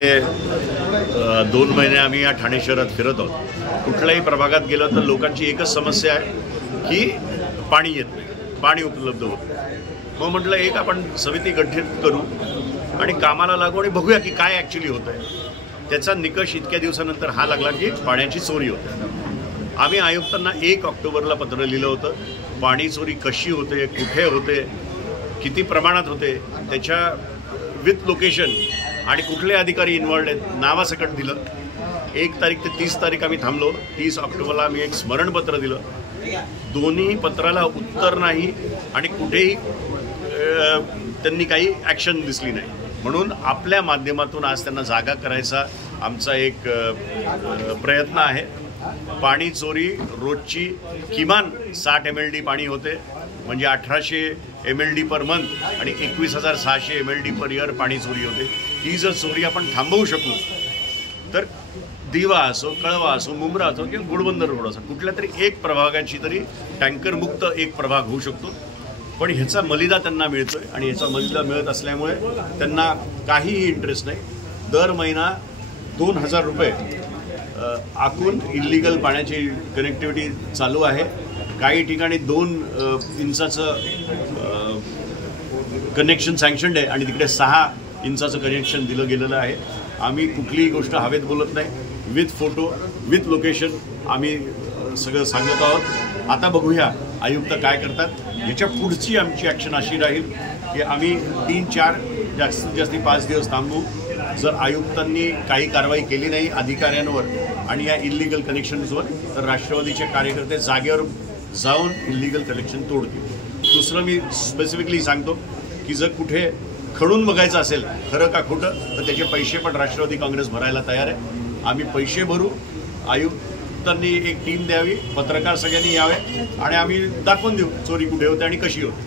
2 महिने आम्ही या ठाणे शहरात फिरत आहोत। कुठल्याही प्रभागात गेलं तर लोकांची एकच समस्या आहे की पाणी येत नाही, पाणी उपलब्ध होत नाही। मग म्हटलं एक आपण समिती गठीत करू आणि कामाला लागू आणि बघूया की काय ॲक्च्युअली होत आहे। त्याचा निकष इतक्या दिवसानंतर हा लागला की पाण्याची चोरी होते। आम्ही आयुक्तांना 1 ऑक्टोबरला पत्र लिहिलं होतं, पाणी चोरी कशी होते, कुठे होते, किती प्रमाणात होते, त्याच्या विथ लोकेशन आणि कुठले अधिकारी इन्व्हॉल्ड आहेत नावासकट दिलं। 1 तारीख ते 30 तारीख आम्ही थांबलो। 30 ऑक्टोबरला आम्ही एक स्मरणपत्र दिलं। दोन्ही पत्राला उत्तर नाही आणि कुठेही त्यांनी काही ॲक्शन दिसली नाही। म्हणून आपल्या माध्यमातून आज त्यांना जागा करायचा आमचा एक प्रयत्न आहे। पाणी चोरी रोजची किमान 60 MLD पाणी होते, म्हणजे 1800 MLD पर मंथ आणि 21,600 MLD पर इयर पाणी चोरी होते। ही जर चोरी आपण थांबवू शकू तर दिवा असो, कळवा असो, मुंब्रा असो किंवा गुडबंदर रोड असो, कुठल्या तरी एक प्रभागाची तरी टँकरमुक्त एक प्रभाग होऊ शकतो। पण ह्याचा मलिदा त्यांना मिळतोय आणि ह्याचा मलिदा मिळत असल्यामुळे त्यांना काहीही इंटरेस्ट नाही। दर महिना 2000 रुपये आखून इल्लीगल पाण्याची कनेक्टिव्हिटी चालू आहे। काही ठिकाणी 2 इंचाचं कनेक्शन सँक्शन्ड आहे आणि तिकडे 6 इंचाचं कनेक्शन दिलं गेलेलं आहे। आम्ही कुठलीही गोष्ट हवेत बोलत नाही, विथ फोटो विथ लोकेशन आम्ही सगळं सांगत आहोत। आता बघूया आयुक्त काय करतात। याच्या पुढची आमची ॲक्शन अशी राहील की आम्ही 3-4 जास्तीत जास्त 5 दिवस थांबू। जर आयुक्तांनी काही कारवाई केली नाही अधिकाऱ्यांवर आणि या इल्लीगल कनेक्शन्सवर तर राष्ट्रवादीचे कार्यकर्ते जागेवर जाऊन इल्लीगल कनेक्शन तोडतील। दुसरं मी स्पेसिफिकली सांगतो की जर कुठे खणून बघायचं असेल खरं का खोटं तर त्याचे पैसे पण राष्ट्रवादी काँग्रेस भरायला तयार आहे। आम्ही पैसे भरू, आयुक्तांनी एक टीम द्यावी, पत्रकार सगळ्यांनी यावे आणि आम्ही दाखवून देऊ चोरी कुठे होते आणि कशी होते।